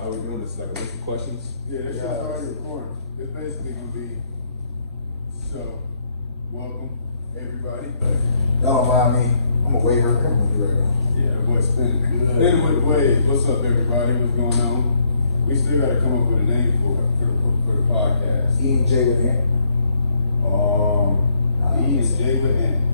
How are we doing this? Like a list of questions? Yeah, this shit's already recording. It's basically gonna be, so, welcome, everybody. Y'all don't mind me. I'm a waiver. I'm gonna do right now. Yeah, boy, spinning good. Anyway, Wade, what's up, everybody? What's going on? We still gotta come up with a name for the podcast. E and J with him. E and J with N.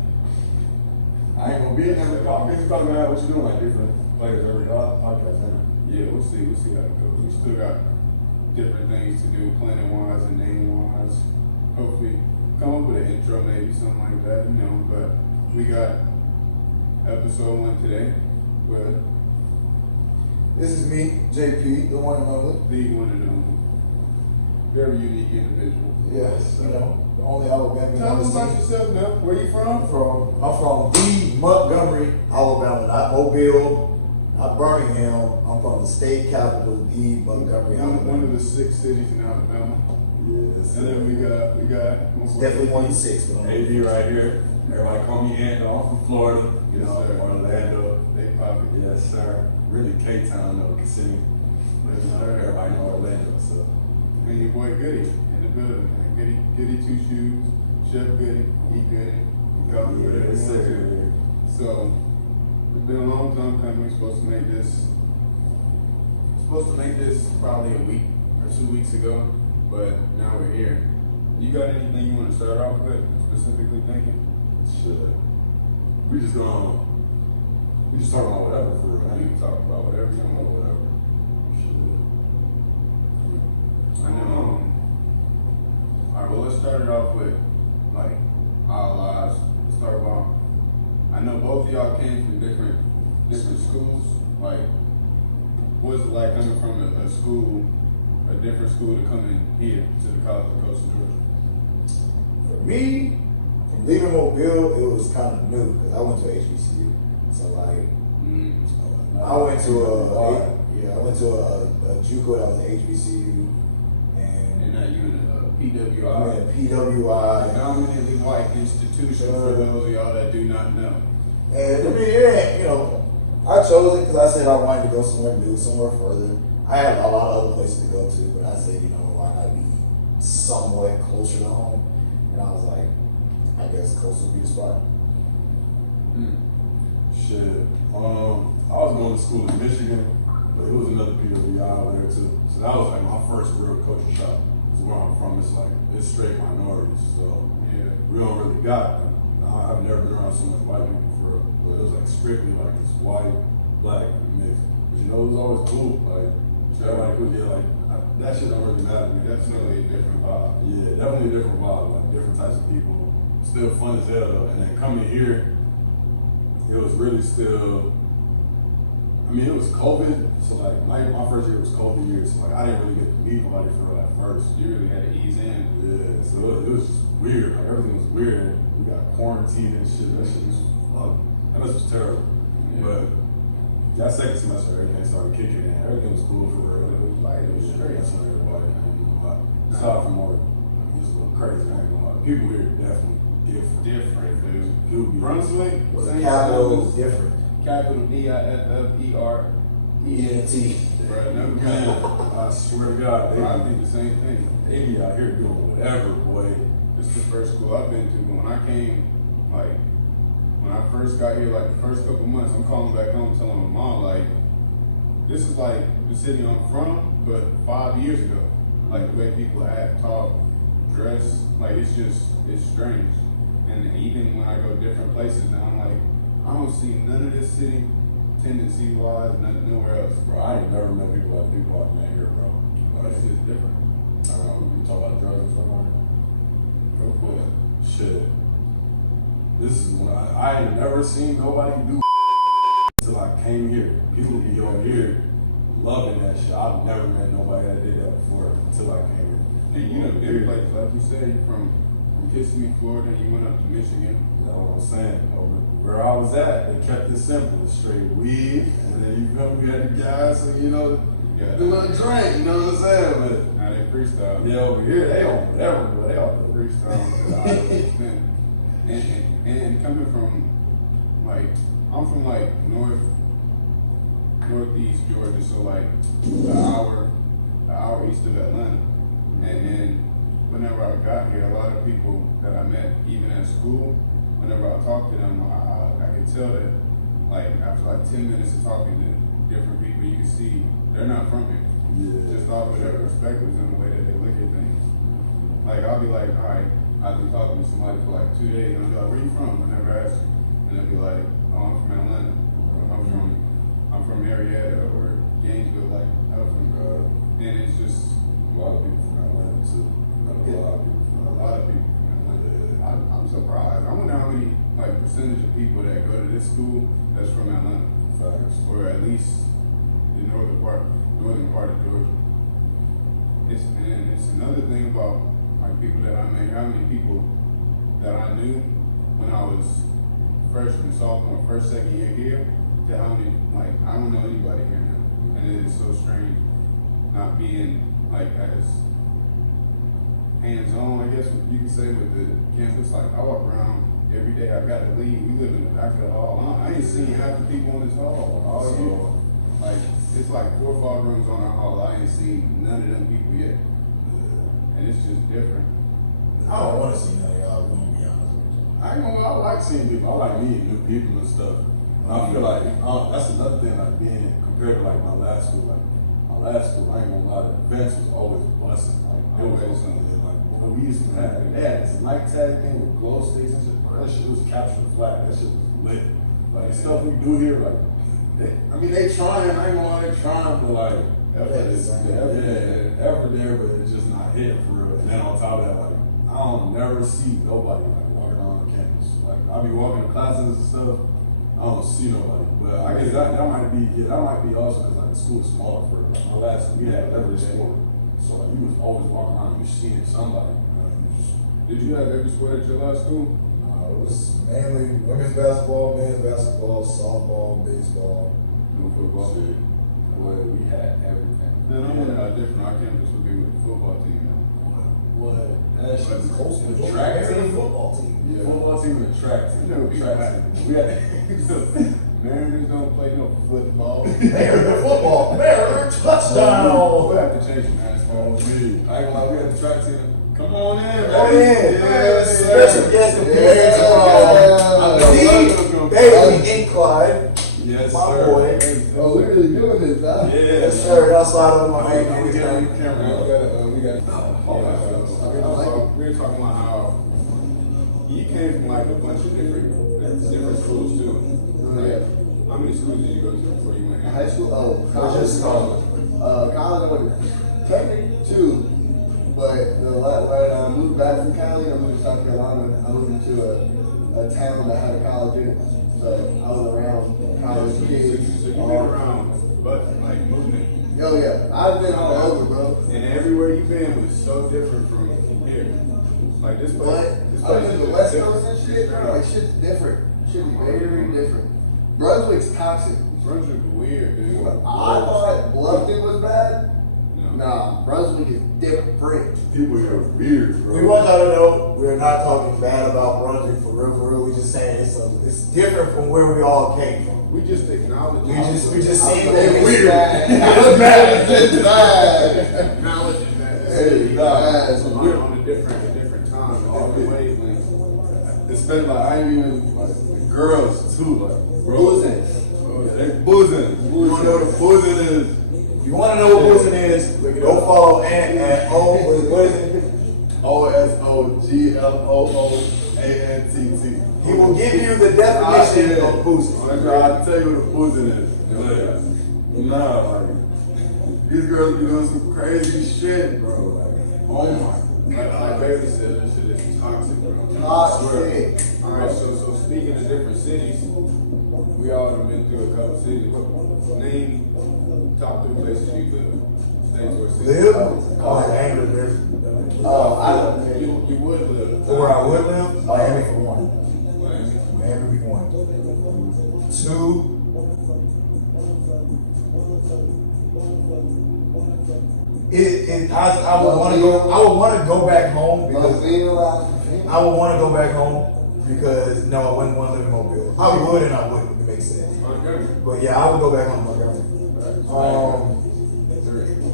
I ain't gonna be in every podcast. You probably gonna have what you doing, like different players every podcast. Yeah, we'll see how it goes. We still got different things to do, planning wise and name wise. Hopefully, come up with an intro, maybe something like that, you know. But we got episode 1 today with This is me, JP, the one and only. the one and only, very unique individual. Yes, you know, the only Alabama. Tell us about yourself, now. Where you from? I'm from the Montgomery, Alabama, not Mobile, not Birmingham. I'm from the state capital, the Montgomery, Alabama. One of the 6 cities in Alabama. Yes. And then we got It's definitely one of the 6. But I'm AD right here. Everybody call me Ant. I'm from Florida. You Yes, know, sir. Orlando. They pop it. Yes, sir. Really K-Town though, Kissimmee. Yes, sir. Everybody know Orlando, so. And your boy Goody in the building, man. Goody Two Shoes, Chef Goody, he Goody. We call him whatever Yes, you want to. sir. So, it's been a long time coming. We're supposed to make this probably a week or 2 weeks ago, but now we're here. You got anything you want to start off with, specifically thinking? Shit. We just talking about whatever for real. You can talk about whatever you want. Whatever. Shit. I know. Alright, well, let's start it off with, like, our lives. Let's talk about, I know both of y'all came from different schools. Like, what was it like coming from a different school to coming here to the College of Coastal Georgia? For me, from leaving Mobile, it was kind of new because I went to HBCU. So like, I went to a JUCO that was an HBCU, And now you in a I'm PWI. in PWI. Predominantly white institution for those of y'all that do not know. And I mean, it ain't, you know, I chose it because I said I wanted to go somewhere new, somewhere further. I had a lot of other places to go to, but I said, you know, why not be somewhat closer to home? And I was like, I guess Coastal would be the spot. Shit. I was going to school in Michigan, but it was another PWI over there too. So that was like my first real culture shock. Because where I'm from, it's straight minorities. So Yeah. we don't really got. I've never been around so much white people for real. But it was like strictly like this white, black mix. But you know, it was always cool. Like everybody cool. Yeah, like that shit don't really matter to me. Definitely a different vibe. Yeah, definitely a different vibe. Like different types of people. Still fun as hell though. And then coming here, it was really still. I mean, it was COVID, so like my first year was COVID year, so like I didn't really get to meet nobody for real at first. You really had to ease in. Yeah, so it was just weird. Like everything was weird. We got quarantined and shit. That shit was fuck. That was terrible. Yeah. But that second semester, everything started kicking in. Everything was cool for real. It was like it was straight. That's what everybody. Aside from all, it was a little crazy. I ain't gonna lie. People here definitely different. Different, dude. People be Brunswick, The same capital is syllables. different. Capital DIFFERENT. ENT. Bro, no Man, cap. I swear to God, I think the same thing. they be out here doing whatever, boy. This is the first school I've been to. But when I came, like, when I first got here, like the first couple months, I'm calling back home telling my mom, like, this is like the city I'm from, but 5 years ago. Like the way people act, talk, dress, like it's strange. And even when I go different places now, I'm like, I don't see none of this city tendency wise, nowhere else. Bro, I ain't never met people like I've met here, bro. Like, Like, this is different. you talk about drugs and stuff like that. Go for it. Shit. This is when I ain't never seen nobody do until I came here. People be over here loving that shit. I've never met nobody that did that before until I came here. And you know, different places, like you said, you from Kissimmee, Florida, and you went up to Michigan. You know what I'm saying? Where I was at, they kept it simple. Straight weed, and then you feel me, we had the gas, and you know, Yeah. the little drink, you know what I'm saying? But Now they freestyle. yeah, over here, they on whatever, bro. They on the Freestyle to the highest extent. And coming from, like, I'm from like northeast Georgia, so like an hour to Atlanta. And whenever I got here, a lot of people that I met, even at school, whenever I talked to them, I could tell that, like, after like 10 minutes of talking to different people, you can see they're not from here. Yeah. Just off of their perspectives and the way that they look at things. Like, I'll be like, all right, I've been talking to somebody for like 2 days, and I'll be like, where you from? I never asked you. And they'll be like, oh, I'm from Atlanta. Or, I'm from Marietta or Gainesville, like, I'm from, and it's just A lot of people from Atlanta too. A lot of people from a lot of people from Atlanta. I'm surprised. I wonder how many, like, percentage of people that go to this school that's from Atlanta. Facts. Or at least the northern part of Georgia. It's another thing about like people that I met. How many people that I knew when I was freshman, sophomore, first, second year here, to how many, like, I don't know anybody here now, and it is so strange not being like as hands-on, I guess you can say, with the campus. Like, I walk around every day. I got to leave. We live in the back of the hall. I ain't seen half the people in this hall all year. Like, it's like 4 or 5 rooms on our hall. I ain't seen none of them people yet. And it's just different. I don't want to see none of y'all. I'm gonna be honest with you. I ain't gonna lie, I like seeing people. I like meeting new people and stuff. And I feel like that's another thing, like being compared to like my last school. Like my last school, I ain't gonna lie, the events was always busting. Like always something. Like we used to have, they had this night tag thing with glow sticks and shit. Bro, that shit was capture the flag. That shit was lit. Like stuff we do here, like they trying. I ain't gonna lie, they trying, but like Effort is effort there, but it's just not hitting for real. And then on top of that, like I don't never see nobody like walking around the campus. Like I be walking to classes and stuff. I don't see nobody, but I guess that might be also because like the school is smaller for like, my last school. We had every sport, so like you was always walking around, you seeing somebody. Did you have every sport at your last school? It was mainly women's basketball, men's basketball, softball, baseball. No football. Shit. Well, we had everything. Man, I wonder how different our campus would be with the football team now. What? That shit was Coastal the Georgia track had a team. football team. Yeah. Football team and the track team. You know, Track team. We had Mariners don't play no football. Mariner football. Mariner touchdown. We'll have to change the mascot. I ain't gonna lie, we had the track team. Come on in, Come in. Yes, Special guest appearance from Bailey Incline. Yes, My sir. boy. Oh, we really doing this, huh? Yeah. Yes, sir. Outside of my We name. got the camera. We were talking about how you came from like a bunch of different schools too. Yeah. How many schools did you go to before you went here? High school? Oh, Just college. College, I went technically 2, but when I moved back from Cali, I moved to South Carolina. I moved into a town that had a college in it. So I was around college kids. So you've been around, but like movement. Oh yeah, I've been all over, bro. And everywhere you've been was so different from here. Like this place. But up in the West Coast and shit, bro, like shit's different. Shit is very different. Brunswick's toxic. Brunswick is weird, dude. I thought Bluffton was bad. No. Nah, Brunswick is different. People here are weird, bro. We want y'all to know we're not talking bad about Brunswick for real. We just saying it's different from where we all came from. We just acknowledge. We just seen They that weird. It's bad. It's bad. Acknowledging that. Hey, nah, it's We're on a different time, a different wavelength. It's been like I ain't even like the girls too, like Boozing. They boozing. You wanna know what a boozing is? If you want to know what boozing is, go follow Ant at what is it? OSOGLOOANTT. He will give you the definition of boozing. I'll tell you what a boozing is. Nah, like these girls be doing some crazy shit, bro. Like, oh my. Like Bailey said, this shit is toxic, bro. Toxic. Alright, so speaking of different cities, we all have been through a couple cities. What name top 3 places you could stay to or city? Live? Oh, Angry River. You would live. Where I would live? Miami for one. Miami. Miami for one. 2. I would want to go back home because I would want to go back home because no, I wouldn't want to live in Mobile. I would and I wouldn't. It makes sense. Montgomery. But yeah, I would go back home to Montgomery.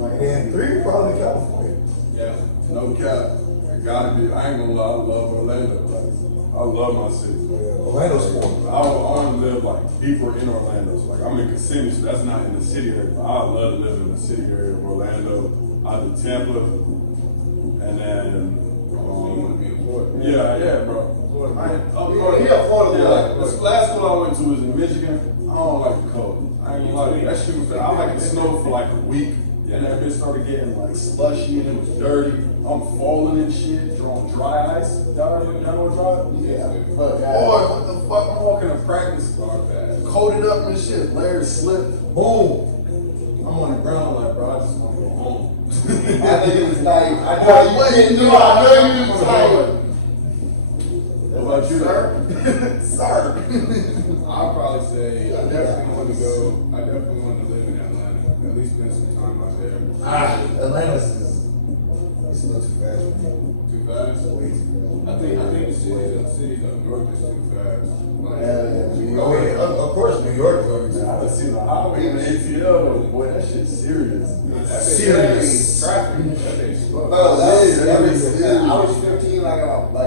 And then 3 probably California. Yeah. No cap. It gotta be. I ain't gonna lie. I love Orlando. Like, I love my city. Yeah, Orlando's cool. I want to live like deeper in Orlando. So, like I'm in Kissimmee, so that's not in the city area. But I love to live in the city area of Orlando, out of Tampa, and then. You want to be in Florida? Yeah, bro. Florida. Yeah, Florida. Yeah, the last school I went to was in Michigan. I don't like the cold. I ain't gonna lie to you. That shit was. I like the snow for like a week, and that bitch started getting like slushy and it was dirty. I'm falling and shit, drawing dry ice. Y'all know what dry? Yeah. Boy, what the fuck? I'm walking to practice, coated up and shit, layered slip, boom. I'm on the ground like, bro, I just want to go home. I think it was tight. I know you was tight. What about you, sir? Sir. I'll probably say I definitely want to live in Atlanta. At least spend some time out there. Atlanta's it's a little too fast for me. Too fast? Way too I think the cities up north is too fast. Like, fast. Oh, yeah, of course, New York is going to be I see the highway and the ATL, boy, that shit's serious. serious. Traffic. That thing's slow. Bro, Yeah. I was 15, like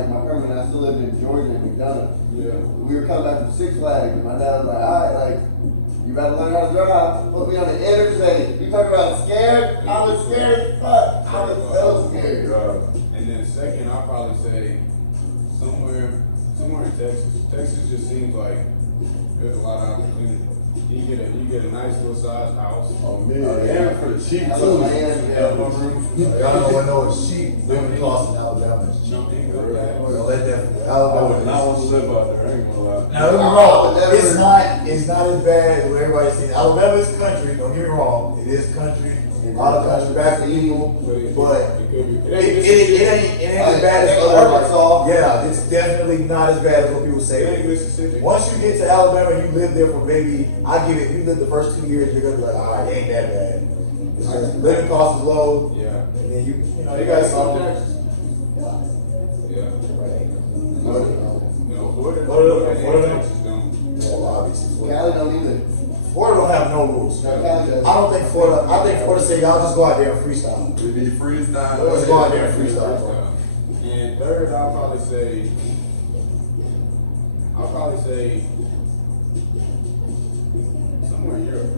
my grandma, I still lived in Georgia in McDonough. Yeah. We were coming back from Six Flags, and my dad was like, all right, like, you better learn how to drive. Put me on the interstate. You talking about scared? I was scared as fuck. I was so scared. And then second, I'll probably say somewhere in Texas. Texas just seems like there's a lot of opportunity. You get a nice little sized house. Oh man, and for the cheap That's too. what Miami Yeah, is. Y'all know what no it's cheap. Living cost in Alabama is cheap. Don't let that I would not Alabama. want to live out there. I ain't gonna lie. Now don't get me wrong. It's not as bad as what everybody thinks. Alabama is country. Don't get me wrong. It is country. A lot of country back to evil, but it could be. it ain't as bad as other. Arkansas. Yeah, it's definitely not as bad as what people It say. ain't Mississippi. Once you get to Alabama, you live there for maybe, I give it, you live the first 2 years, you're gonna be like, all right, it ain't that bad. It's just living cost is low, Yeah. and then you know, you got some. Yeah. No, Florida. Texas don't. Well, obviously, Cali don't either. Florida don't have no rules. No, Cali does. I think Florida say y'all just go out there and freestyle. We be freestyle. Let's go out there and freestyle. And third, I'll probably say somewhere in Europe.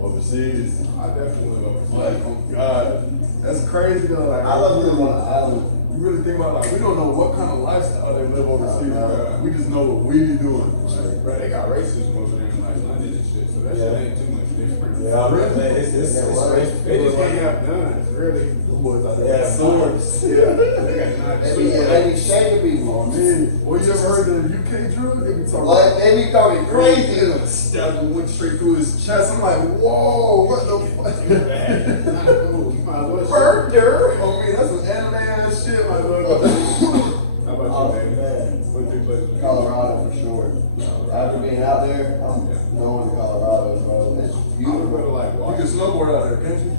Overseas. I definitely would go Like, oh God, that's crazy though. Like, I love living on an island. You really think about like we don't know what kind of lifestyle they live overseas. Right? We just know what we be doing. Like, Bro, they got racism over there in like London and shit, so that shit ain't too much different. Yeah, it's They just can't have guns, really. boys out Yeah, swords. They got knives. They be shaming people. Oh man, well you ever heard of the UK drug? They be talking What? They be talking crazy. Stabbed him, went straight through his chest. I'm like, whoa, what the fuck? It's not cool. You might as well shoot. Murder! Oh man, that's some anime ass shit, my How dog. about Oh, you, baby? man. What three places? Colorado for sure. After being out there, I'm going to Colorado, bro. It's You would beautiful. go to like You can Washington. snowboard out there, can't you?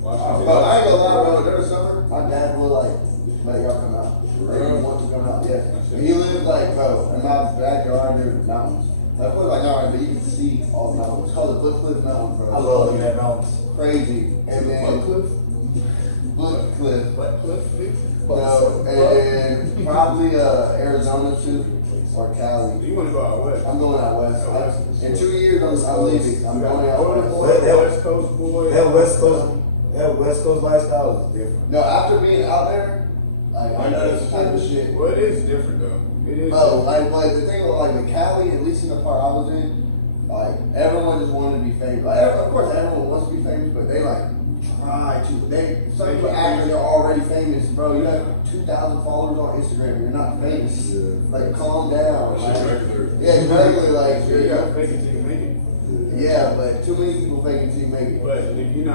Washington. But I ain't gonna lie, bro. During the summer, my dad would like let y'all come out. Like, he wants to come out, yeah. And he lived like, bro, in my backyard there's mountains. Like, it was like, all right, but you can see all the mountains. It's called the Foot Cliff Mountains, bro. I love looking at mountains. Crazy. And then Cliff? Foot Cliff. What Cliff? No, and probably Arizona too, or Cali. You want to go out west? I'm going out west. In 2 years, I'm leaving. I'm going out west. West Coast boy. That West Coast lifestyle is different. No, after being out there, like, I know this type of shit. Well, it is different though. It is. Oh, like, but the thing about like with Cali, at least in the part I was in, like everyone just wanted to be famous. Like, of course, everyone wants to be famous, but they like try to. Some people act like they're already famous, bro. You have 2,000 followers on Instagram, you're not famous. Yeah. Like, calm down. That shit Like, regular. yeah, it's regular. Like, You got fake it till you make it. yeah, but too many people faking till you make it. But if you're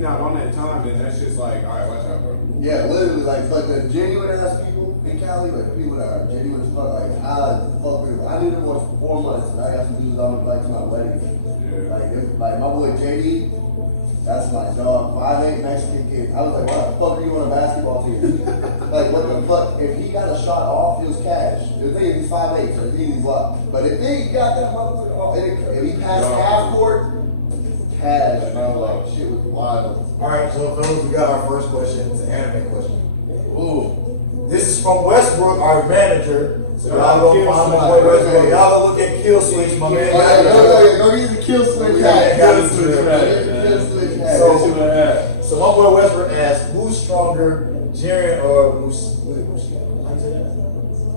not on that time, then that's just like, all right, watch out, bro. Yeah, literally, like, but the genuine ass people in Cali, like the people that are genuine as fuck, like, I knew them boys for 4 months, and I got some dudes on like to my wedding. Yeah. Like my boy JD, that's my dog, 5'8" Mexican kid. I was like, why the fuck are you on a basketball team? Like, what the fuck? If he got a shot off, it was cash. The thing is, he's 5'8", so he's luck. But if he got that motherfucker off, if he passed half court, cash, bro. Like shit was wild. All right, so fellas, we got our first question. It's an anime question. Ooh. This is from Westbrook, our manager. So y'all go Kill find my Switch. boy Westbrook. Y'all go look at Kill Switch, my man. Go get the kill switch hat. Kill Switch hat, man. Kill switch hat. So- What you gonna have? So my boy Westbrook asked, who's stronger, Jaren or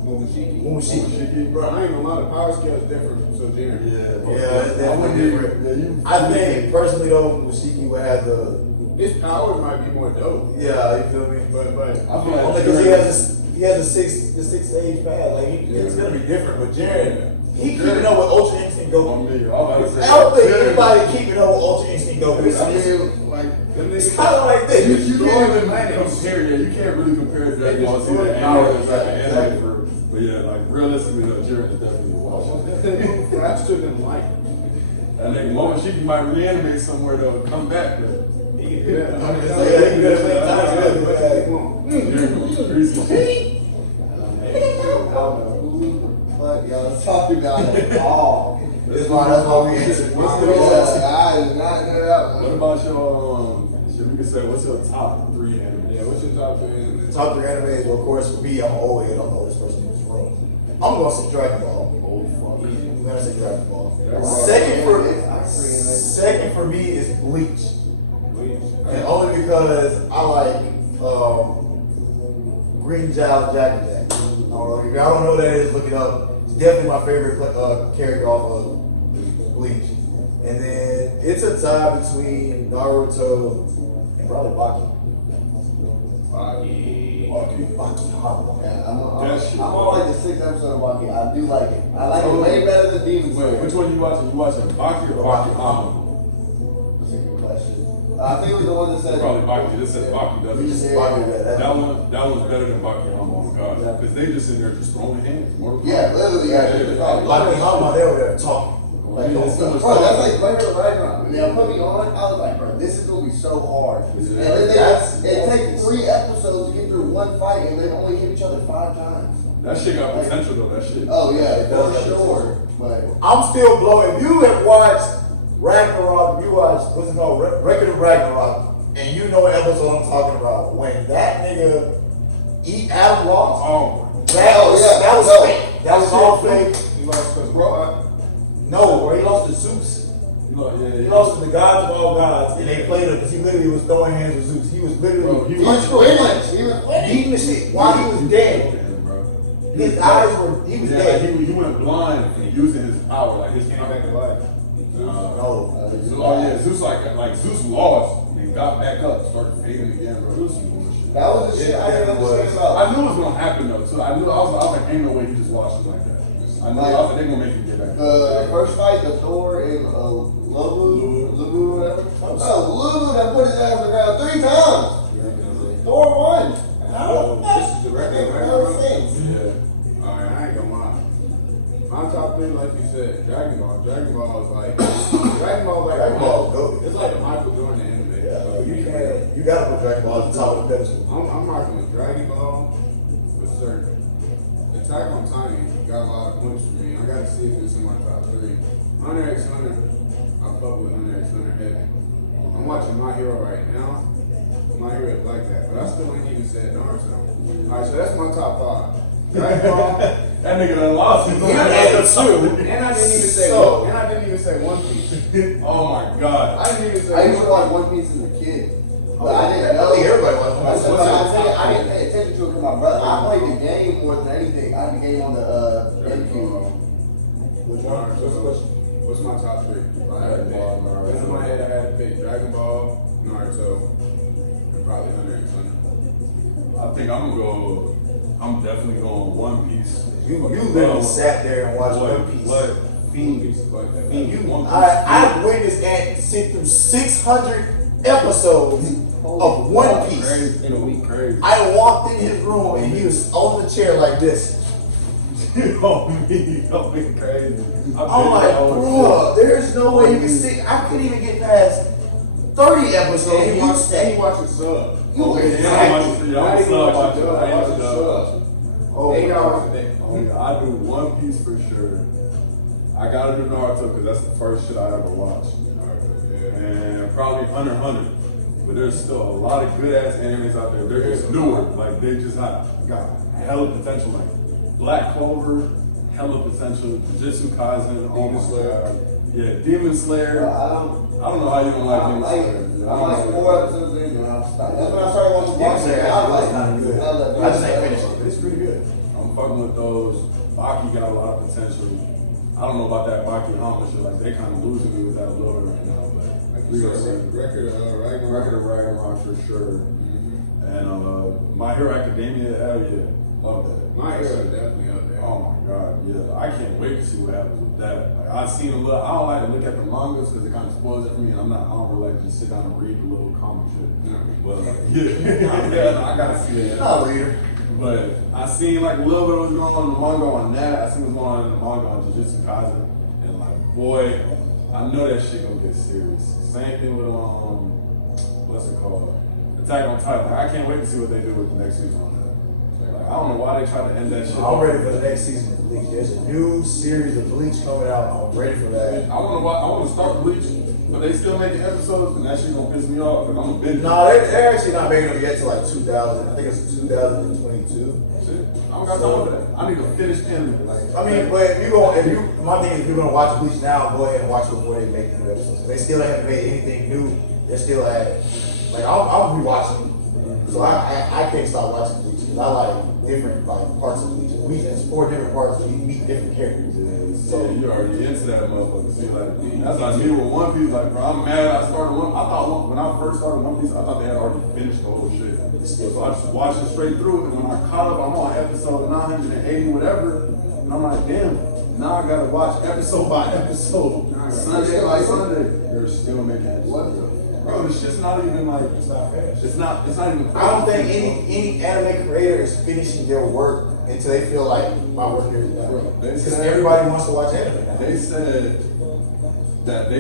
Mumushiki? Bro, I ain't gonna lie, the power scale is different, so Jaren. Yeah, it's definitely different. I think personally though, Mumushiki would have the His power might be more dope, you feel me? but I feel Only like because he has the six stage path. Like it's gonna be different. But Jaren, he keeping up with Ultra Instinct Goku. I don't think anybody keeping up with Ultra Instinct Goku. I mean, like, them It's niggas. kind of like this. You can't even compare. Yeah, you can't really compare Dragon Ball Z to power that's like an anime for. But yeah, like realistically, Jiren is definitely a watch. Faster than light. That nigga Momoshiki might reanimate somewhere though, come back, but He can do that. Yeah, he can do that. Come on. Jiren gonna be greasy. I don't know who the fuck y'all talking about at all. That's why we answered. I did not know that What one. about your shit? We can say what's your top 3 anime? Yeah, what's your top 3? Top 3 animes, well, of course, for me, I'm an old head. I don't know this person in this room. I'm gonna say Dragon Ball. I'm gonna say Dragon Ball. Second for me is Bleach. And only because I like Green Giant Jack and Jack. I don't know. If y'all don't know what that is, look it up. It's definitely my favorite character off of Bleach. And then it's a tie between Naruto and probably Baki. Baki Hanma. Yeah, I'm That shit. on like the 6th episode of Baki. I do like it. I like it way better than Demon Slayer. Wait, which one you watching? You watching Baki or Baki Hanma? That's a good question. I think it was the one that said. Probably Baki. This says Baki, doesn't it? Just Baki, yeah, That one's better than Baki Hanma, oh my god. Because they just in there just throwing hands. Mortal Kombat. Yeah, literally. Baki Hanma, they were there talking. Like, Yeah, it's don't- still Bro, that's like Player Ragnarok. When they put me on, I was like, bro, this is gonna be so hard. And then it takes 3 episodes to get through one fight, and they only hit each other 5 times. That shit got potential though, that shit. Oh yeah, It does for have sure. But I'm still blown. If you have watched Ragnarok, if you watched, what's it called, Record of Ragnarok, and you know what episode I'm talking about, when that nigga eat Adam Ross, Oh that was fake. That was all fake. He lost because bro. No, bro, he lost to Zeus. my. He lost to the gods of all gods, and they played him because he literally was throwing hands with Zeus. He was literally Bro, he he was winning. He was winning. beating the shit while he was dead. His eyes were, he was Yeah, dead. he went blind from using his power, like his Came power. back to life. No. Oh yeah, Zeus like Zeus lost and got back up, started fading again, bro. It was some bullshit. That was the shit I didn't understand about. I knew it was gonna happen though, so I was like, ain't no way he just watched him like that. I knew I was like, they gonna make him get back. The first fight, the Thor and Lubu, whatever. Lubu that put his ass on the ground 3 times. Thor won. How? This is the record. That makes sense. Yeah. Alright, I ain't gonna lie. My top 3, like you said, Dragon Ball. Dragon Ball is like Dragon Ball, go. It's like a Michael Jordan anime. You gotta put Dragon Ball at the top of the pedestal. I'm rocking with Dragon Ball for certain. Attack on Titan got a lot of points for me. I gotta see if it's in my top 3. Hunter x Hunter, I fuck with Hunter x Hunter heavy. I'm watching My Hero right now. My Hero is like that, but I still ain't even said Naruto. Alright, so that's my top 5. Dragon Ball. That nigga done lost. He's And I didn't even say One Piece. Oh my god. I didn't even say I used to watch One One Piece as a kid. But I didn't I know. think everybody watches I said, One but Piece. I didn't pay attention to it because my brother. I played the game more than anything. I had the game on the GameCube. Which one? What's the question? What's my top 3? If I had to pick. In my head, I had to pick Dragon Ball, Naruto, and probably Hunter x Hunter. I think I'm definitely going One Piece. You literally sat there and watched One Piece. What? Fiend. Like that. One Piece. I witnessed and sit through 600 episodes of One Piece. Crazy. In a week. Crazy. I walked in his room and he was on the chair like this. Oh, me. Oh, me crazy. I'm like, bro, there's no way you can sit. I couldn't even get past 30 episodes. And And he you watched sat. sub. I Sub. Oh, 8 hours a day. I do One Piece for sure. I gotta do Naruto because that's the first shit I ever watched. Yeah. and probably under 100. But there's still a lot of good ass animes out there. They're just newer, like they just got hella potential. Like Black Clover, hella potential. Jujutsu Kaisen, oh my god. Yeah, Demon Slayer. I don't know how you don't like Demon Slayer. I'm like 4 episodes in and I'll stop. That's when I started watching Demon Slayer Baki. is kind of good. I just ain't finished it, but it's pretty good. I'm fucking with those. Baki got a lot of potential. I don't know about that Baki Hama shit. Like they kind of losing me with that a little bit right now, but we gonna see. Record Record of Ragnarok for sure. And My Hero Academia, hell yeah, love that. My Hero is definitely up there. Oh my god, yeah, I can't wait to see what happens with that. Like I've seen a little. I don't like to look at the mangas because it kind of spoils it for me, and I don't really like to just sit down and read the little comic shit. But yeah, I gotta see that. I'm not a reader. But I seen like a little bit of what's going on in the manga on that. I seen what's going on in the manga on Jujutsu Kaisen, and like, boy, I know that shit gonna get serious. Same thing with what's it called? Attack on Titan. Like, I can't wait to see what they do with the next season on that. Like, I don't know why they tried to end that shit. I'm ready for the next season of Bleach. There's a new series of Bleach coming out. I'm ready for that. I want to start Bleach, but they still making episodes, and that shit gonna piss me off. Like, I'm a binge. No, they're actually not making them yet till like 2000. I think it's 2022. Shit, I don't got time for that. I need to finish anime. Like, I mean, but my thing is, if you're gonna watch Bleach now, go ahead and watch it before they make the new episodes. They still haven't made anything new. They're still at, like, I'm rewatching it. So I can't stop watching Bleach because I like different like parts of Bleach. Bleach has 4 different parts, so you meet different characters. So you already into that motherfucker. See, like, that's why I see with One Piece. Like, bro, I'm mad. I thought when I first started One Piece, I thought they had already finished the whole shit. So I just watched it straight through, and when I caught up, I'm on episode 980, whatever, and I'm like, damn. Now I gotta watch episode by episode, Sunday by Sunday. They're still making it. What the? Bro, the shit's not even like. It's not finished. It's not even. I don't think any anime creator is finishing their work until they feel like my work here is done. Because everybody wants to watch anime now. They said that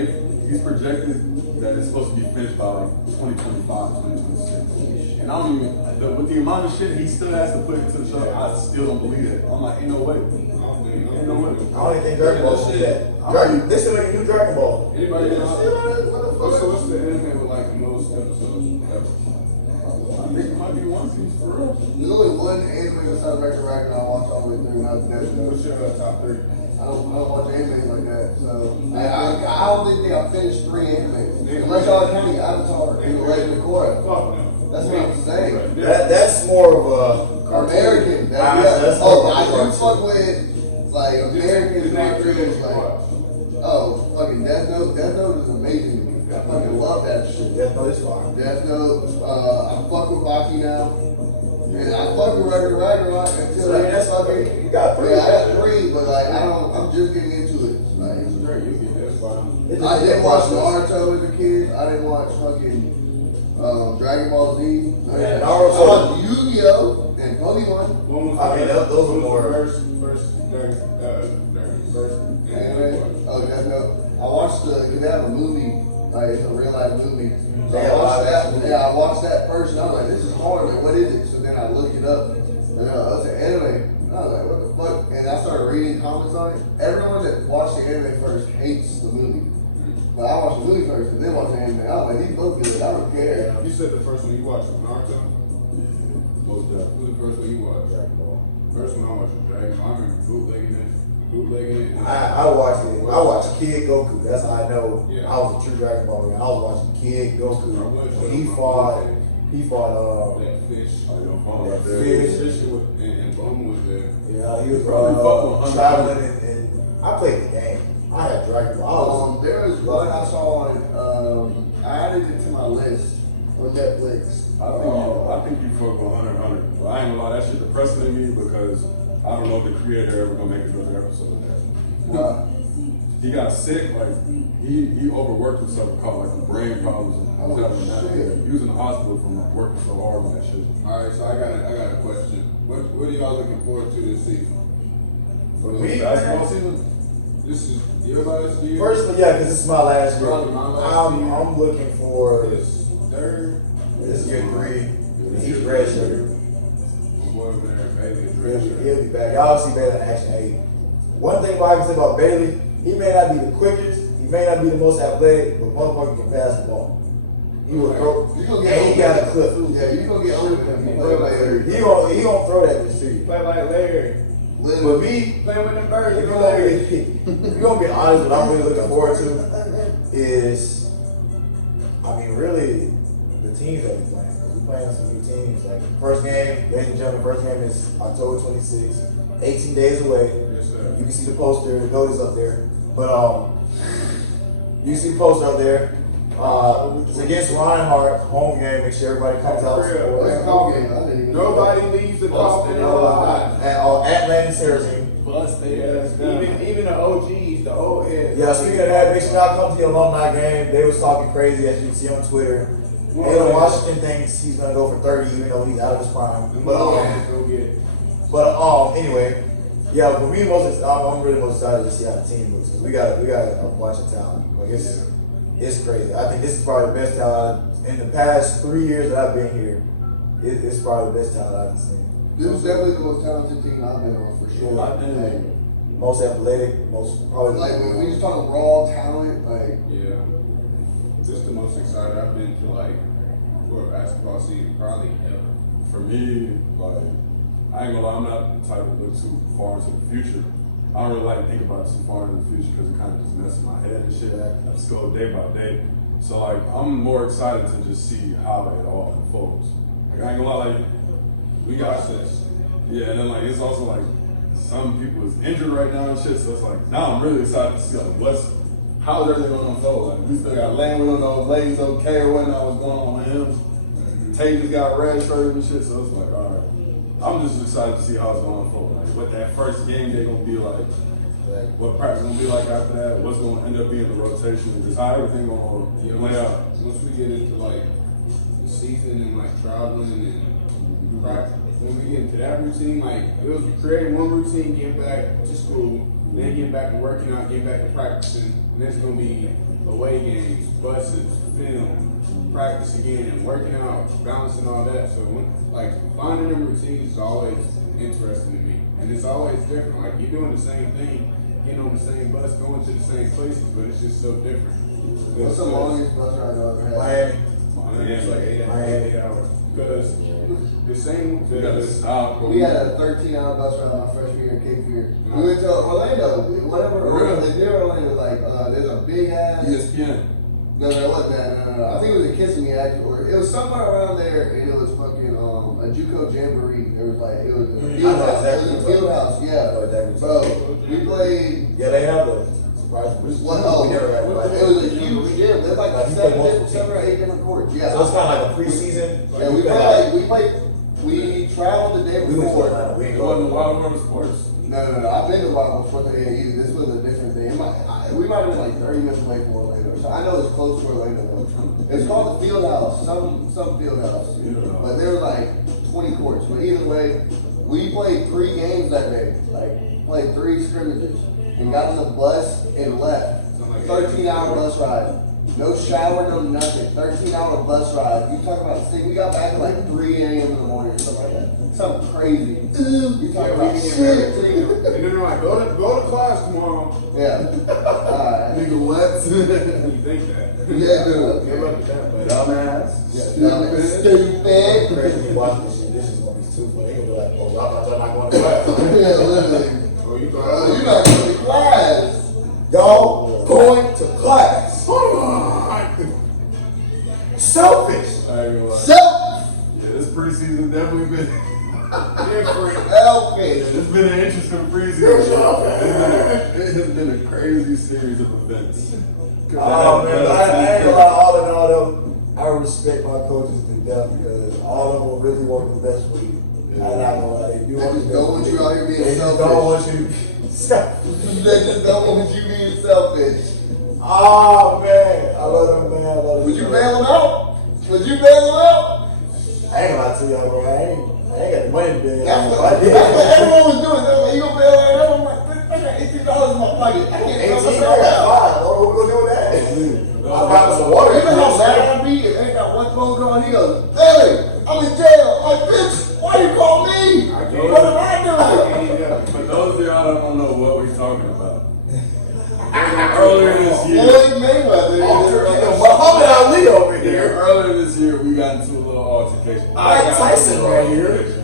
he's projected that it's supposed to be finished by like 2025, 2026. And I don't even, with the amount of shit he still has to put into the show, I still don't believe it. I'm like, ain't no way. Ain't no way. I don't even think Dragon Ball should do that. They still make a new Dragon Ball. Anybody else? What the What's the anime with like the most episodes ever? I think it might be One Piece for real. There's only one anime besides Record Ragnarok I watched all the way through when I was Death Note. What's your top 3? I don't watch anime like that, so I don't think I finished 3 animes. Unless y'all count Avatar and Legend of Korra. Fuck no. That's what I'm saying. That's more of a American. That's I do fuck with like American actors like fucking Death Note. Death Note is amazing to me. I fucking love that shit. Death Note is fine. Death Note, I fuck with Baki now. And I fuck with Record Ragnarok until So I that's fucking. you got 3. Yeah, I got 3, but like I'm just getting into it. Like, I didn't watch Naruto as a kid. I didn't watch fucking Dragon Ball Z. Yeah, I Naruto. watched Yu-Gi-Oh! And Pokemon. I mean, those are more. First Anime. Oh, Death Note. I watched they have a movie. Like, it's a real life movie. So They I have a lot watched of that. action. Yeah, I watched that first, and I was like, "This is hard. Like, what is it?" So then I looked it up, and it's an anime. And I was like, "What the fuck?" And I started reading comments on it. Everyone that watched the anime first hates the movie, but I watched the movie first and then watched the anime. I was like, "These look good. I don't care." You said the first one you watched was Naruto? Most definitely. Who's the first one you watched? Dragon Ball. First one I watched was Dragon Ball. I remember bootlegging it. I watched it. I watched Kid Goku. That's how I know Yeah. I was a true Dragon Ball fan. I was watching Kid Goku. I was. When he fought That fish. Oh, your phone That right there. fish. And Bowman was there. yeah, he was Probably fuck with Hunter. traveling and I played the game. I had Dragon Ball. There was one I saw on. I added it to my list on Netflix. I think you fuck with Hunter x Hunter. But I ain't gonna lie, that shit depressing to me because I don't know if the creator ever gonna make another episode of that. He got sick, like he overworked himself, caught like brain problems and shit. he was in the hospital from like, working so hard on that shit. All right, so I got a question. What are y'all looking forward to this season? For the Me, basketball man. season, This is your last year. Personally, yeah, because this is my last year. Probably my last year. I'm looking for This third. this is year 3. He's redshirted. I'm going over there, Bailey. He'll be back. Y'all see Bailey in action. Hey, one thing I can say about Bailey, he may not be the quickest, he He may not be the most athletic, but motherfucker can pass the ball. He will throw. You gonna And he got a clip. Yeah, you gonna get older than him. He play like Larry. He gonna throw that bitch to you. Play like Larry. But me, Playing with them birds. if You you know gonna Larry. be, if you gonna be honest, what I'm really looking forward to is, I mean, really, the teams that we playing. 'Cause we playing some new teams. Like first game, ladies and gentlemen, first game is October 26th, 18 days away. Yes, sir. You can see the poster, the goat is up there. But you see the poster up there. It's against Reinhardt, home game. Make sure everybody comes out. For real. support. Let's Call game. I didn't even know Nobody leaves the coffin alive. At Landon Saracen. Bust their ass down. Even the OGs, the old heads. Yeah, speaking of that, make sure y'all come to the alumni game. They was talking crazy, as you can see on Twitter. Taylor Washington thinks he's gonna go for 30, even though he's out of his prime. But anyway, yeah. For me, I'm really most excited to see how the team looks because we got a bunch of talent. Like it's crazy. I think this is probably the best talent in the past 3 years that I've been here. It's probably the best talent I've seen. This is definitely the most talented team I've been on for sure. I think- Like, Most athletic, most probably. like when we just talk raw talent, like Yeah. This is the most excited I've been to like for a basketball season probably ever. For me, like, I ain't gonna lie, I'm not the type to look too far into the future. I don't really like to think about too far into the future because it kind of just messes my head and shit. I just go day by day. So like, I'm more excited to just see how it all unfolds. Like, I ain't gonna lie, like, we got this. Yeah, and then like, it's also like, some people is injured right now and shit. So it's like, now I'm really excited to see like, how's everything gonna unfold? Like, we still got Lane, we don't know if Lane's okay or whatnot, what's going on with him. Tate just got red shirt and shit, so it's like, all right. I'm just excited to see how it's going to unfold. Like, what that first game day gonna be like, what practice gonna be like after that, what's gonna end up being the rotation, just how everything gonna lay out. Once we get into like the season and like traveling and practice, when we get into that routine, like it was creating one routine, getting back to school, then getting back to working out, getting back to practicing, and it's gonna be away games, buses, film, practice again, working out, balancing all that. So when, like finding them routines is always interesting to me, and it's always different. Like you're doing the same thing, getting on the same bus, going to the same places, but it's just so different. what's the longest bus ride I've ever had? Miami. It's like 8 hours. Because the same, We got to stop. We had a 13-hour bus ride my freshman year in Cape Fear. We went to Orlando, whatever. Really? Near Orlando, like there's a big ass. ESPN. No, it wasn't that. No. I think it was a Kissimmee actually, or it was somewhere around there, and it was fucking a JUCO jamboree. It was like it was a I field know house. exactly It was a what field you're house, yeah. know exactly. So we played. Yeah, they have the surprise. We never had it was a huge gym. There's like You play multiple seven or eight different courts. Yeah. So it's kind of like a preseason. Yeah, we traveled the day We went to before. Atlanta. We It didn't wasn't go. Wild Rubber Sports. No. I've been to Wild Sports yeah, either. This was a different thing. We might have been like 30 minutes away from Orlando. So I know it's close to Orlando though. It's called the Field House. Some field house. But there were like 20 courts. But either way, we played 3 games that day. Like played 3 scrimmages. And got on the bus and left. 13-hour bus ride. No shower, no nothing. 13-hour bus ride. You talk about sick. We got back at like 3 a.m. in the morning or something like that. Something crazy. You talk about shit. and then they're like, go to class tomorrow. Yeah. Alright. Nigga, what? You think that? Yeah, dude. Good luck with that, but Dumbass. Stupid. Crazy when you watch this shit. This is gonna be too funny. They gonna be like, oh, y'all thought y'all not going to class. Yeah, literally. Oh, you Bro, you're not going to class. Y'all going to class. Selfish. I ain't gonna lie. So, Yeah, this preseason definitely been. different. selfish. It's been an interesting preseason. It has been a crazy series of events. Oh man, I ain't gonna lie, all in all though, I respect my coaches to death because all of them really want the best for you. I'm not gonna lie, they do They want the just best don't for want you. you out here being They just selfish. don't want you to be selfish. They just don't want you being selfish. Oh man, I love them, man. I love them. Would you bail them out? Would you bail them out? I ain't gonna lie to y'all, bro. I ain't got the money to bail. That's what everyone was doing. They're like, you gonna bail them out? I'm like, I got $18 in my pocket. I can't bail 18, I myself got out. 5. What we gonna do with that? I brought some water. You know how mad I be? If I ain't got one phone call, and he goes, hey, I'm in jail. I'm like, bitch, why you call me? What am I doing? For those of y'all that don't know what we're talking about, Earlier this year. Floyd Mayweather. Muhammad Ali over Yeah, here. earlier this year, we got into a little altercation. Mike got Tyson into a right little here. altercation.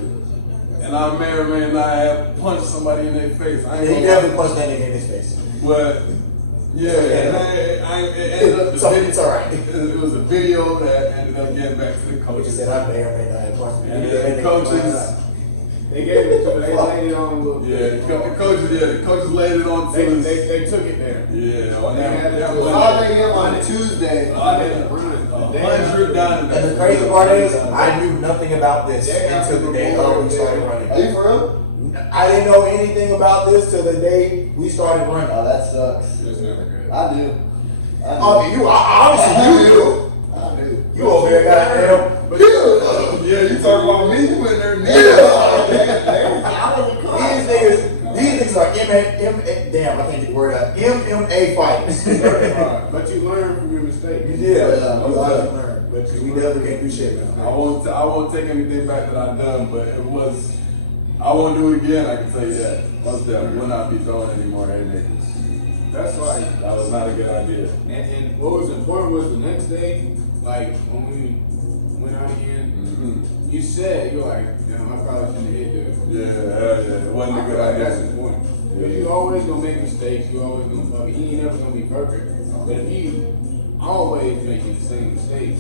And I may or may not have punched somebody in their face. I ain't He gonna definitely punched that nigga in his face. But yeah, it ended up. It's all right. It was a video that ended up getting back to the He coaches. said, I may or may not have punched him. And then the coaches, They gave it to him. They laid it on a little yeah, bit. the coaches laid it on to They us. took it there. Yeah, on They had that it that to one. 5 a.m. on Tuesday. 100 down. And the crazy part is, I knew nothing about this Yeah, until the day we started running. Are you for real? I didn't know anything about this till the day we started running. Oh, that sucks. It's never good. I do. Obviously you do. I do. You over there goddamn. Yeah, you talking about me? You in there? These niggas are damn, I can't get the word out. MMA fighters. But you learn from your mistakes. You did. You learned. But we definitely can't do shit, man. I won't take anything back that I've done, but it was. I won't do it again. I can tell you that. Most definitely will not be throwing any more haymakers. That's like, That was not a good idea. and what was important was the next day, like when we went out again, Mm-hmm. you said, you're like, damn, I probably shouldn't have hit this. Yeah. It wasn't a I good feel like that's idea. important. Because you always gonna make mistakes, you always gonna fuck it. You ain't never gonna be perfect. But if you always making the same mistakes,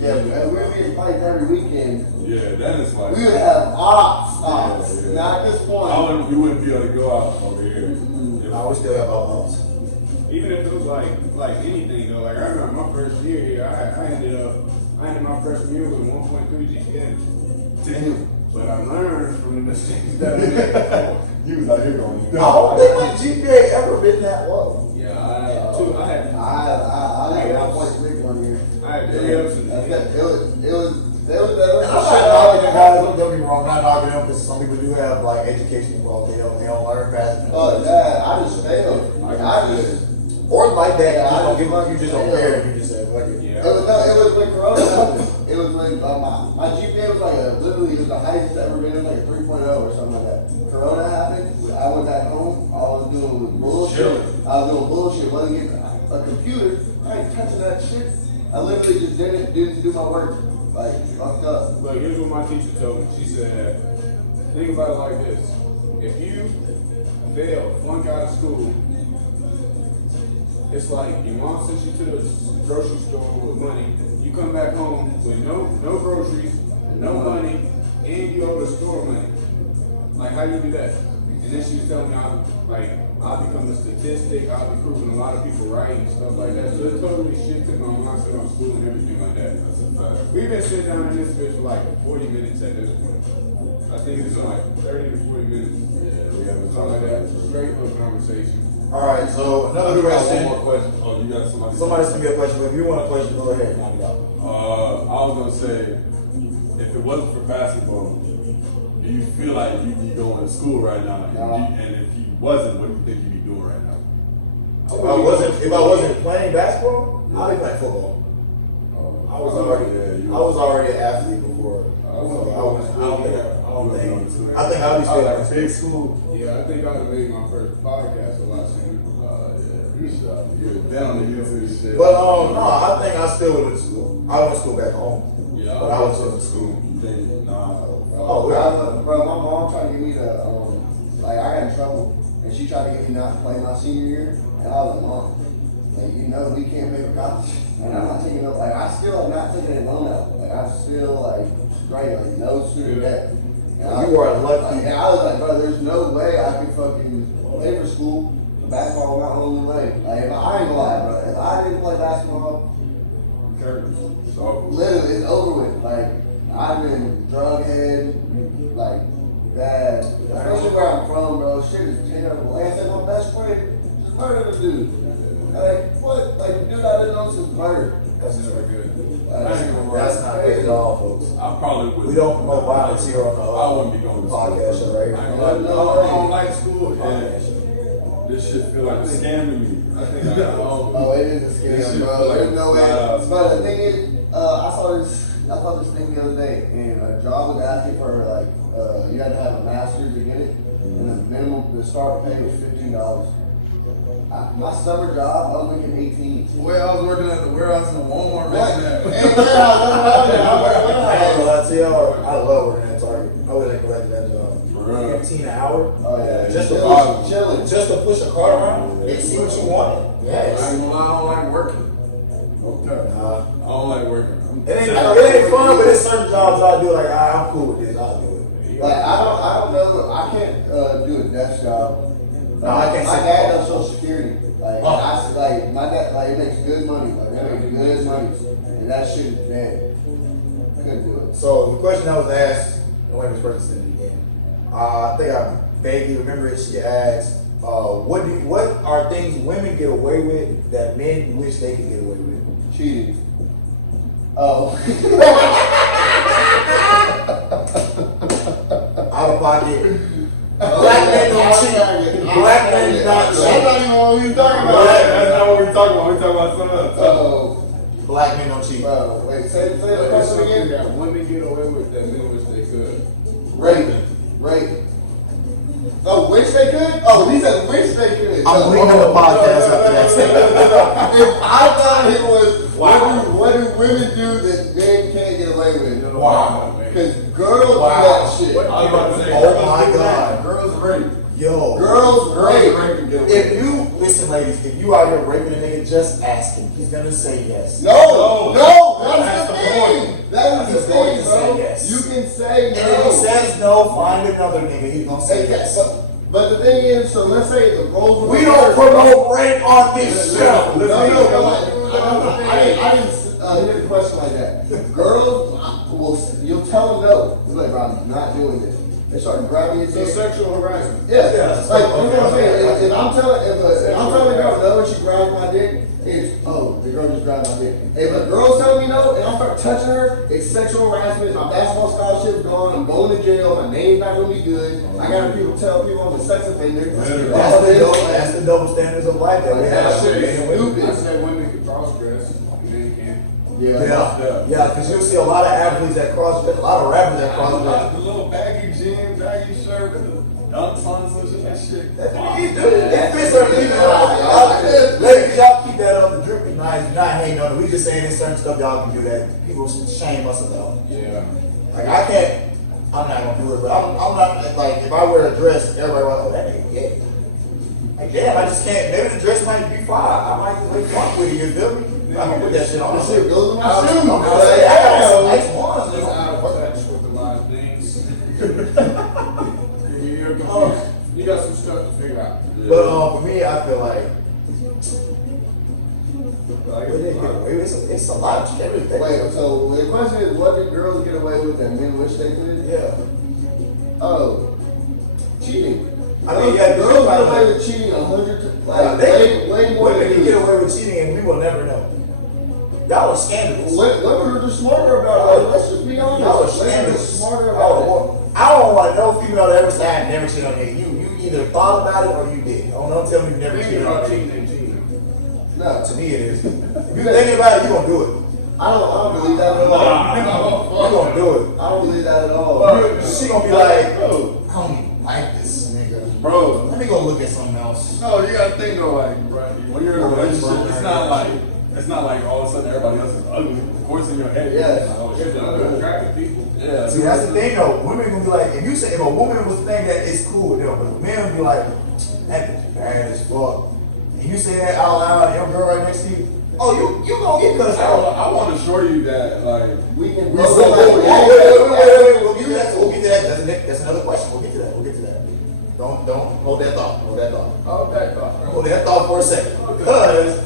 Yeah, and we were getting fights every weekend. Yeah, that is like. We would have ops. Yeah. Not at this point. We wouldn't be able to go out over here. I would still have all even if it was like anything though, like I remember my first year here, I ended my freshman year with 1.3 GPA. But I learned from the mistakes that I made. You was out here going. I don't think my GPA ever been that low. Yeah, I had two. I had I had 1.6 one year. I had 3 ups and It was. I'm not knocking them guys, don't get me wrong, I'm not knocking them because some people do have like education involved, they don't learn fast enough. Oh, yeah, I just failed. Or like that, Yeah, you, I don't give, just you just don't fucking care, you just say, fuck it. yeah. It was when Corona happened. It was when my GPA was like literally it was the highest it's ever been. It was like a 3.0 or something like that. Corona happened. I was at home. All I was doing was bullshit. Chilling. I was doing bullshit. Wasn't getting a computer. I ain't touching that shit. I literally just didn't do my work. Like fucked up. But here's what my teacher told me. She said, think about it like this. If you fail, flunk out of school, it's like your mom sent you to the grocery store with money. You come back home with no groceries, no money, and you owe the store money. Like how you do that? And then she was telling me I'll become a statistic, I'll be proving a lot of people right and stuff like that. So it totally shifted my mindset on school and everything like that. We've been sitting down in this bitch for like 40 minutes at this point. I think it's like 30 to 40 minutes. We haven't Something like that. Straight little conversation. Alright, so another One question. more question. Oh, you got somebody? Somebody sent me a question, but if you want a question, go ahead, knock it out. I was gonna say, if it wasn't for basketball, do you feel like you'd be going to school right now? And if you wasn't, what do you think you'd be doing right now? If I wasn't playing basketball, I'd be playing football. I was already an athlete before. I think I'll be still like a big school. Yeah, I think I would have made my first podcast a lot sooner. You're down to YouTube shit. But no, I think I still went to school. I went to school back home. Yeah, But I was in school. You think? Nah. Oh, yeah. Bro, my mom tried to get me to like I got in trouble and she tried to get me not to play my senior year and I was like, Mom, like you know we can't pay for college and I'm not taking no like I still have not taken a loan out. Like I'm still like straight like no student debt. And You are lucky. And I was like, bro, there's no way I can fucking pay for school. Basketball was my only way. Like if I ain't gonna lie, bro, if I didn't play basketball, Curtains. So, literally it's over with. Like I've been drug head, like bad. Especially where I'm from, bro. Shit is terrible. Like I said, my best friend just murdered a dude. Like what? Like the dude I didn't know since birth. That's never good. That's not good at all, folks. I probably would. We don't promote violence here on the I wouldn't be going to podcast school. show, right? I don't like school. Podcast And show. this shit feel like a scam to me. I think I got Oh, it is a This scam, shit bro. feel like There's no way. a But the thing is, I saw this thing the other day, and a job was asking for like, you had to have a master's to get it, and the start pay was $15. My summer job, I was making 18. Well, I was working at the warehouse in the Walmart making that. Hey, warehouse, I ain't gonna lie to y'all, I love working at Target. I would like to go back to that job. For real. 15 an hour. Oh yeah, Just to chilling. Just to push a cart around and see what you want. I Yes. ain't gonna lie, I don't like working. Okay. Nah. I don't like working. It ain't fun, but there's certain jobs I do like, I'm cool with this, I'll do it. Like I don't know, I can't do a desk job. No, I can't My sit dad down. does Social Security. Like like my dad, like it makes good money. Like it makes good money, and that shit, man, couldn't do it. So the question I was asked, the way this person said it again, I think I vaguely remember it. She asked, what are things women get away with that men wish they could get away with? Cheating. Oh. Out of pocket. Black men don't cheat. Black men not That's not cheat. even what we talking about. That's not what we talking about. We talking about something else. Oh. Black men don't cheat. Wait, say the That's question something again. that women get away with that men wish they could. Rape. Oh, wish they could? Oh, he said wish they could. I'm leaving the podcast after that statement. If I thought it was, Wow. what do women do that men can't get away with? Wow. Because girls do Wow. that shit. I was about to say, Oh girls my do God. that. Girls rape. Yo. Girls rape. rape and get away. If you, listen ladies, if you out here raping a nigga, just ask him. He's gonna say yes. No, that's That's the the thing. point. That is He's the going thing, to say bro. yes. You can say And if he no. says no, find another nigga. He's gonna say yes. But the thing is, so let's say the roles were We don't promote rape on this show. No, I didn't hear the question like that. Girls will, you'll tell them no. You're like, bro, I'm not doing this. They start grabbing your So dick. sexual harassment. Yeah, Yeah. like you know what I'm saying. If I'm telling a girl no and she grabs my dick, it's the girl just grabbed my dick. If a girl's telling me no and I start touching her, it's sexual harassment. My basketball scholarship's gone. I'm going to jail. My name's not gonna be good. I gotta tell people I'm a sex offender. That's the double standards of life that we Like, have. that shit is stupid. I said women can cross dress, men can't. Yeah, because you'll see a lot of athletes that cross, a lot of rappers that cross. The little baggy jeans, baggy shirt with the dunks on and some shit. That shit. That fits our people. Ladies, y'all keep that up. The drip is nice. Not hating on it. We just saying there's certain stuff y'all can do that people shame us about. Yeah. Like I can't. I'm not gonna do it, but I'm not like if I wear a dress, everybody like, oh that nigga gay. Like damn, I just can't. Maybe the dress might be fine. I might just like fuck with it. You feel me? I'm gonna put that shit on. This shit goes in my I'm shoes. gonna say I got some nice ones. Just nigga. out of touch with a lot of things. You're confused. You got some stuff to figure out. But for me, I feel like it's a lot. You can't really think. Wait, so the question is, what did girls get away with that men wish they could? Yeah. Oh, cheating. I mean, yeah, girls get away with cheating 100 like way more women than can get dudes. away with cheating, and we will never know. Y'all are scandalous. Women are just smarter about it. Like, let's just be honest. Y'all are Women are scandalous. smarter about I don't want no female to ever say I never cheated on you. You either thought about it or you did. Don't tell me you never Thinking cheated on about me. cheating and cheating. it. No, To me, it is. If you think about it, you gonna do it. I don't believe that at all. You gonna do it. I don't believe that at all. She gonna be like, I don't even like this nigga. Bro, Let me go look at something else. no, you gotta think though, like, right, when you're in a relationship, it's not like all of a sudden everybody else is ugly. Of course, in your head, Yeah. you're like, oh shit, They're they're good. attractive people. Yeah. See, that's the thing though. Women gonna be like, if a woman was think that it's cool with them, but men would be like, that bitch bad as fuck. And you say that out loud, and your girl right next to you, oh, you gonna get cussed out. I want to assure you that, like, We can Wait, go we'll get to that. We'll get to that. That's another question. We'll get to that. We'll get to that. Don't hold that thought. Hold that thought. Oh, that thought. Hold that thought for a second. Because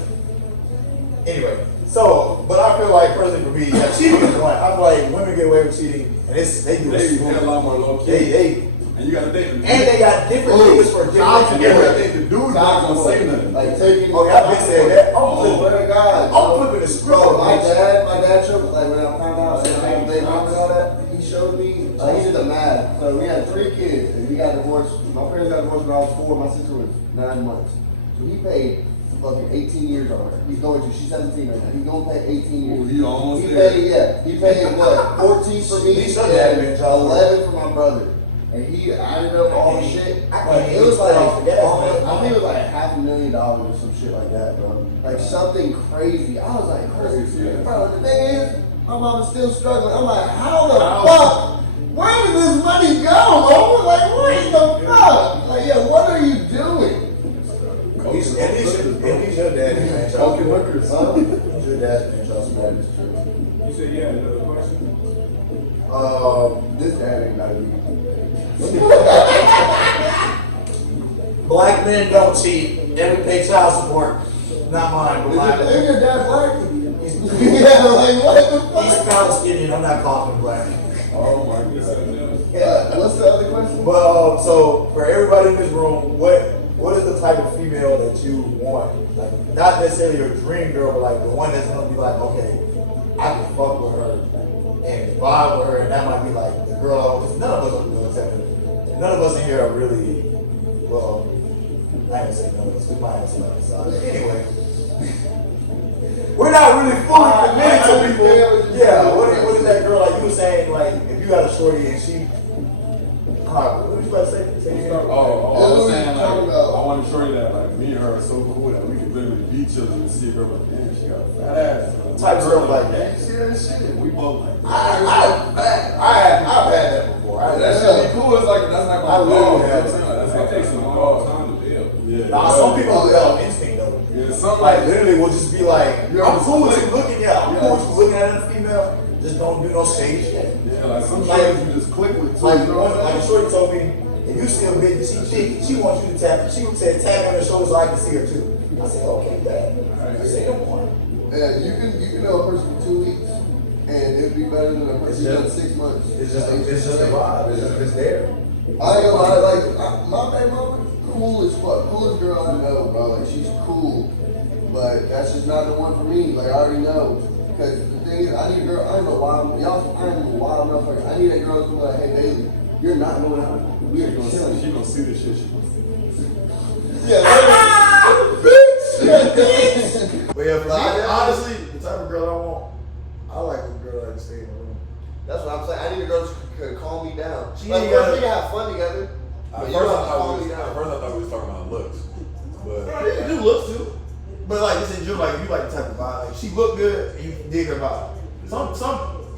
anyway, so but I feel like personally for me, yeah, cheating is one. I feel like women get away with cheating, and they do they it. get a lot more low key. They And you gotta think, and they got different niggas for different. you gotta think the dude's not gonna say nothing. Like taking. Oh, y'all been saying that. Oh, swear to God. I'm flipping the script. Bro, my dad showed me, like when I found out and I had a baby mom and all that, he showed me, he did the math. So we had 3 kids and we got divorced. My parents got divorced when I was 4, my sister was 9 months. So he paid fucking 18 years on her. He's going to, she's 17 right now. He's going to pay 18 years. Ooh, he almost He there. paid, he paid what? 14 for me He should have been, and 11 for my brother. and he added up all the shit. I can't Like, it even was like, tell for gas, man. I think it was like $500,000 or some shit like that, bro. Like something crazy. I was like, crazy. Yeah. Bro, the thing is, my mama's still struggling. I'm like, how the fuck? Where did this money go, bro? Like, what the fuck? Like, yeah, what are you doing? He's your daddy, man. Coke and hookers. Huh? He's your daddy, man. Charles That Barkley. is true. You said you had another question? This dad ain't gotta be. Black men don't cheat, and we pay child support. Not mine, but mine. Is your dad black? Yeah, like what the He's fuck? Palestinian. I'm not calling him black. Oh my Yes, god. I know. Yeah, what's the other question? But so for everybody in this room, what is the type of female that you want? Like not necessarily your dream girl, but like the one that's gonna be like, okay, I can fuck with her and vibe with her, and that might be like the girl. Because none of us are real, except for none of us in here are really. Well, I ain't gonna say none of us. We might have some other side. Anyway. We're not really fully committed to people. Yeah, what is that girl like you were saying? Like if you got a shorty and she, what was you about to say? Say it again. I was saying like, Talking about- I want to show you that like me and her are so cool that we can literally be each other and see a girl like, damn, she got a fat ass. Type stuff like that. You see that shit? We both like, I've had that before. that should be cool. It's like that's not I my literally dog. have You know what I'm saying? That's That like takes a long time to build. Yeah. Nah, some people do that on instinct though. Yeah, something Like like literally will just be like, Yeah, I'm cool with you click. looking, I'm cool with you looking at a female. Just don't do no shady shit. yeah, like some Like- shit you just click with. too, Like you know what I'm like a saying? shorty told me, if you see a bitch and she thick, she wants you to tap. She would say tap on her shoulder so I can see her too. I said, okay, bad. I said, no more. Yeah, you can know a person for 2 weeks, and it'd be better than a person It's done just- 6 months. It's just a vibe. It's there. I ain't gonna lie, like my baby mama, cool as fuck, coolest girl I know, bro. Like she's cool, but that's just not the one for me. Like I already know, because the thing is, I need a girl. I don't know why I'm a wild motherfucker. I need a girl to be like, hey Bailey, you're not going out. We're She chilling. gonna see this shit. But yeah, for me, honestly, the type of girl I want, I like a girl that can stay in the room. That's what I'm saying. I need a girl who can calm me down. She Like ain't we gotta- can have fun together, but you don't have to calm me down. I thought we was talking about looks, but You can do looks too. But like just in general, like if you like the type of vibe, like she look good and you dig her vibe.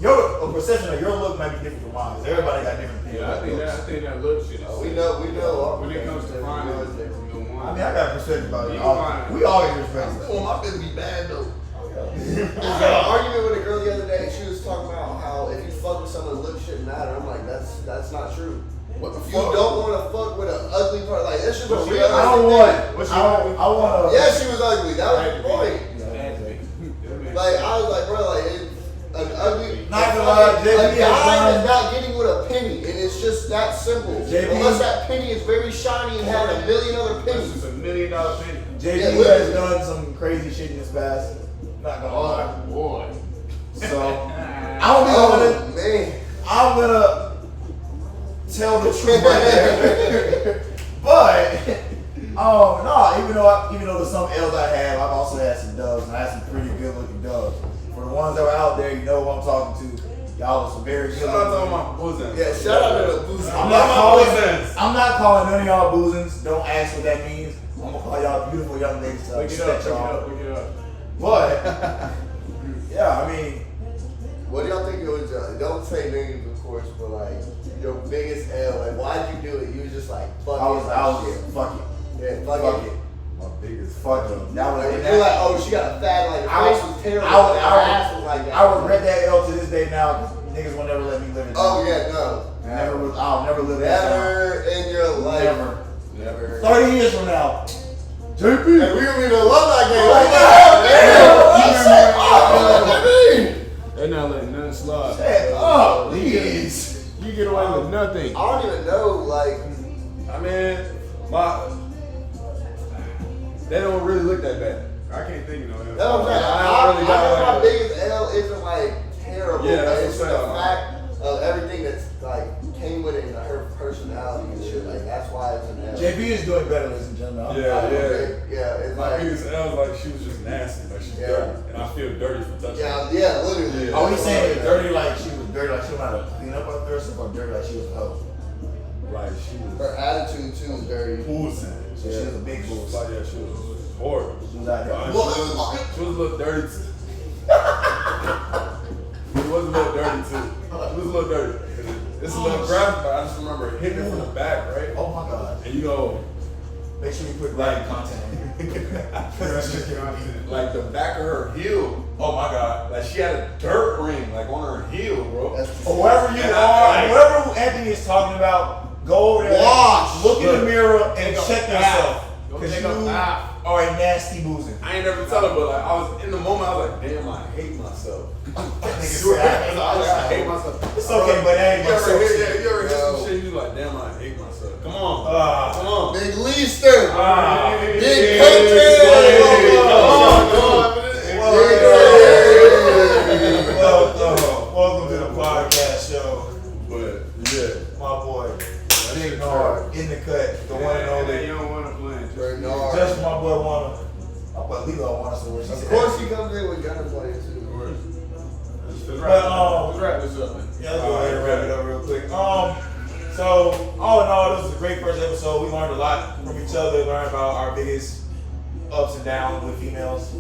Your perception of your look might be different from mine. 'Cause everybody got different opinions. Yeah, I think that look shit is. We know. When it comes to finding the I one. mean, I got perspective about it. You can We all get perspective. want my bitch to be bad though. I had an argument with a girl the other day. She was talking about how if you fuck with someone, look shouldn't matter. I'm like, that's not true. what the You don't want to fuck with an ugly part. Like that's just a But she- real. I don't want. I want to. Yeah, she was ugly. That was the point. Exactly. Like I was like, bro, like an ugly. Not gonna lie, JB a has guy done- is not getting with a penny, and it's just that simple. JB Unless that penny is very shiny and has a million other This pennies. is $1 million penny. JB Yeah, has literally. done some crazy shit in his past. Not gonna lie. Oh boy. So I'm Oh man. gonna tell the truth right there. But no, even though there's some L's I have, I've also had some dubs, and I had some pretty good looking dubs. For the ones that were out there, you know who I'm talking to. Y'all was some very good Shout out to all looking. my bosoms. Yeah, shout out to the boost. I'm not calling none of y'all boozins. Don't ask what that means. I'm gonna call y'all beautiful young ladies. Look it up, look it up. But yeah, I mean, What do y'all think it was? Don't say names, of course, but like your biggest L. Like, why'd you do it? You was just like, fuck I was shit. fuck it, Yeah, fuck fuck it. it, my biggest fuck it. That was Like, and you're like, that, oh, she got a fat, like, I her face was terrible. I but her ass was like that. I regret that L to this day now because niggas will never let me live it. Oh, yeah, no. I'll never live that down. Never in your life. Never. Never. 30 years from now, JP. And we gonna be in the alumni game. Oh, Like, yeah, oh, damn. They're not letting nothing slide. Shut up, please. You get away with nothing. I don't even know, like, I mean, they don't really look that bad. I can't think of no L's. that's what I'm saying. I don't really got I like my biggest L isn't like terrible, Yeah, but that's it's what the I'm saying. fact of everything that's like came with it and her personality and shit. Like that's why it's an L. JP is doing better, ladies and gentlemen. I'm Yeah, proud of him. yeah. Yeah, it's My like, biggest L was like she was just nasty, like she's Yeah. dirty, and I feel dirty for touching her. yeah, literally. Yeah. Are we saying dirty like she was dirty, like she don't know how to clean up after herself, or dirty like she was a hoe? Like she was Her attitude too is dirty. oozing. So she was a big boost. Like yeah, she was horrible. She was out there. She was a little dirty too. She was a little dirty too. She was a little dirty. It's a little graphic, but I just remember hitting her from the back, right? Oh my God. And you know, Make sure you put right content. like the back of her heel. Oh my God! Like she had a dirt ring like on her heel, bro. Or wherever you are, whoever Anthony is talking about, go over there, Wash. look in the mirror, and Take a check bath. yourself. Go Because take you a bath. are a nasty boozing. I ain't never tell her, but like I was in the moment, I was like, damn, I hate myself. I was like, I hate myself. It's okay, but that ain't You ever myself. hear, yeah, you ever hear some shit? You like, damn, I hate myself. Come on, come on. Big Leaster. Big Welcome to the podcast show. But yeah, My boy, Big Nard, in the cut, the one and They only. don't want to play. Bernard. Just my boy Wanna. My boy Lilo wants to work. Of course he comes in with gunplay too. Let's But, wrap this up, man. Yeah, let's go ahead and wrap it up real quick. So all in all, this was a great first episode. We learned a lot from each other, learned about our biggest ups and downs with females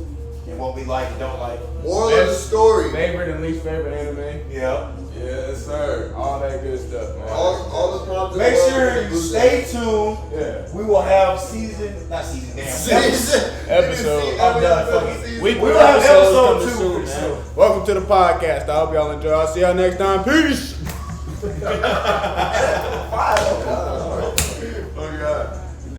and what we like and don't like. Moral of the story. Favorite and least favorite anime. Yeah. yes, sir. All that good stuff, man. All the prompts. Make sure you stay tuned. Yeah. We will have Episode. I'm done fucking. We will have episode coming 2 soon, pretty man. soon. Welcome to the podcast. I hope y'all enjoy. I'll see y'all next time. Peace. Fire.